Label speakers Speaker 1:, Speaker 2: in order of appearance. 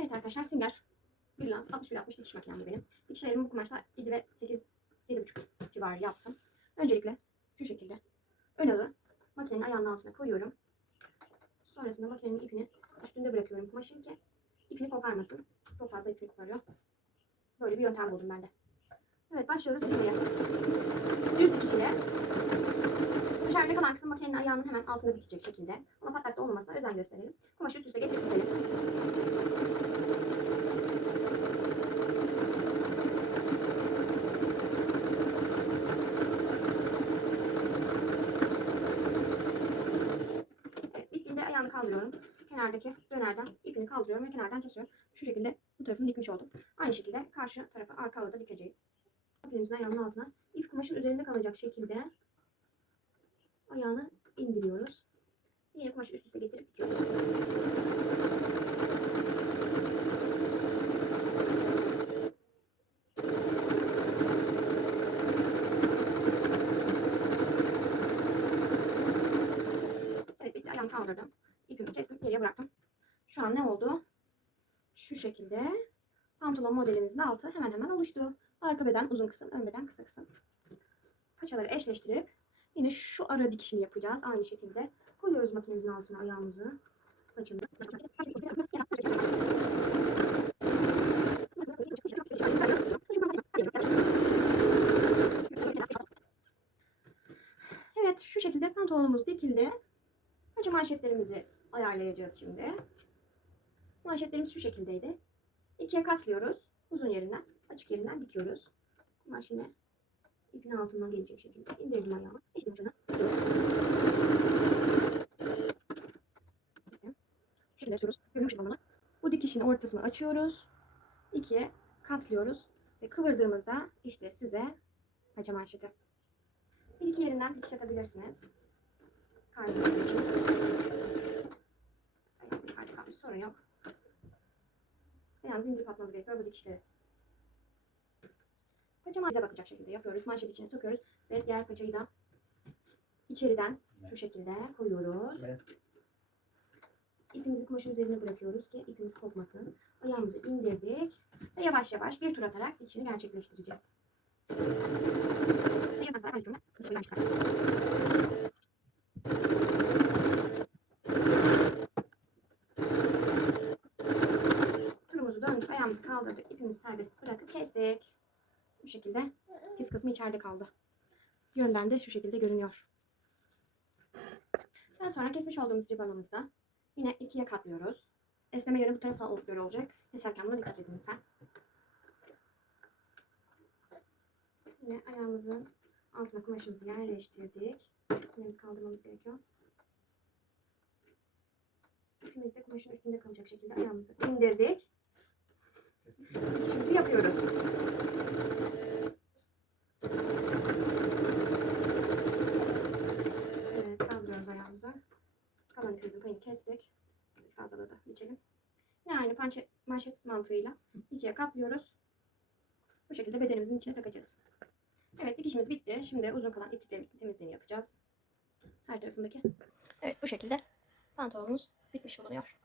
Speaker 1: Evet arkadaşlar Singer lans 61-60 dikiş makinemde benim. Dikişlerimi bu kumaşla 7 ve 8 7,5 civarı yaptım. Öncelikle şu şekilde ön ağı makinenin ayağının altına koyuyorum. Sonrasında makinenin ipini üstünde bırakıyorum kumaşın ki ipini koparmasın. Çok fazla ipini koparıyor. Böyle bir yöntem buldum ben de. Evet başlıyoruz dikmeye. Düz dikiş ile dışarıda kalan kısım makinenin ayağının hemen altında bitecek şekilde. Ama patlakta olmamasına özen gösterelim. Kumaşı üst üste getirip kaldırıyorum. Kenardaki dönerden ipini kaldırıyorum ve kenardan kesiyorum. Şu şekilde bu tarafını dikmiş oldum. Aynı şekilde karşı tarafı arka ağı da dikeceğiz. Makinemizin ayağının altına ip kumaşın üzerinde kalacak şekilde ayağını indiriyoruz. Yine kumaşı üst üste getirip dikiyoruz. Evet ayağımı kaldırdım. İpimi kestim geriye bıraktım. Şu an ne oldu? Şu şekilde pantolon modelimizin altı hemen hemen oluştu. Arka beden uzun kısım, ön beden kısa kısım. Paçaları eşleştirip yine şu ara dikişini yapacağız aynı şekilde. Koyuyoruz makinemizin altına ayağımızı. Paçamızı. Evet şu şekilde pantolonumuz dikildi. Paça manşetlerimizi ayarlayacağız şimdi. Manşetlerimiz şu şekildeydi. İkiye katlıyoruz. Uzun yerinden, açık yerinden dikiyoruz. Kumaş yine ipin altından gelecek şekilde indirdim ayağımı. İşte ucuna. Şekilde yapıyoruz. Görünmüş alanı. Bu dikişin ortasını açıyoruz. İkiye katlıyoruz. Ve kıvırdığımızda işte size paça manşeti. Bir iki yerinden dikiş atabilirsiniz. Kaydırması için. Sorun yok. Yani zincir atmanız gerekiyor bu dikişleri. Paça bize bakacak şekilde yapıyoruz. Manşet içine sokuyoruz ve diğer paçayı da içeriden şu şekilde koyuyoruz.
Speaker 2: Evet.
Speaker 1: İpimizi kumaşın üzerine bırakıyoruz ki ipimiz kopmasın. Ayağımızı indirdik ve yavaş yavaş bir tur atarak dikişini gerçekleştireceğiz. Kaldırdık, ipimizi serbest bırakıp kestik. Bu şekilde kes kısmı içeride kaldı. Yönden de şu şekilde görünüyor. Daha sonra kesmiş olduğumuz ribanımızda yine ikiye katlıyoruz. Esneme yönü bu tarafa göre olacak. Keserken buna dikkat edin lütfen. Yine ayağımızın altına kumaşımızı yerleştirdik. İpimizi kaldırmamız gerekiyor. İpimiz de kumaşın üstünde kalacak şekilde ayağımızı indirdik. Dikişimizi yapıyoruz. Evet, kaldırıyoruz ayağımızı. Kalan ipimizin payını kestik. Fazlalığı da biçelim. Yine aynı pançe, manşet mantığıyla ikiye katlıyoruz. Bu şekilde bedenimizin içine takacağız. Evet dikişimiz bitti. Şimdi uzun kalan ipliklerimizin temizliğini yapacağız. Her tarafındaki. Evet bu şekilde pantolonumuz bitmiş bulunuyor.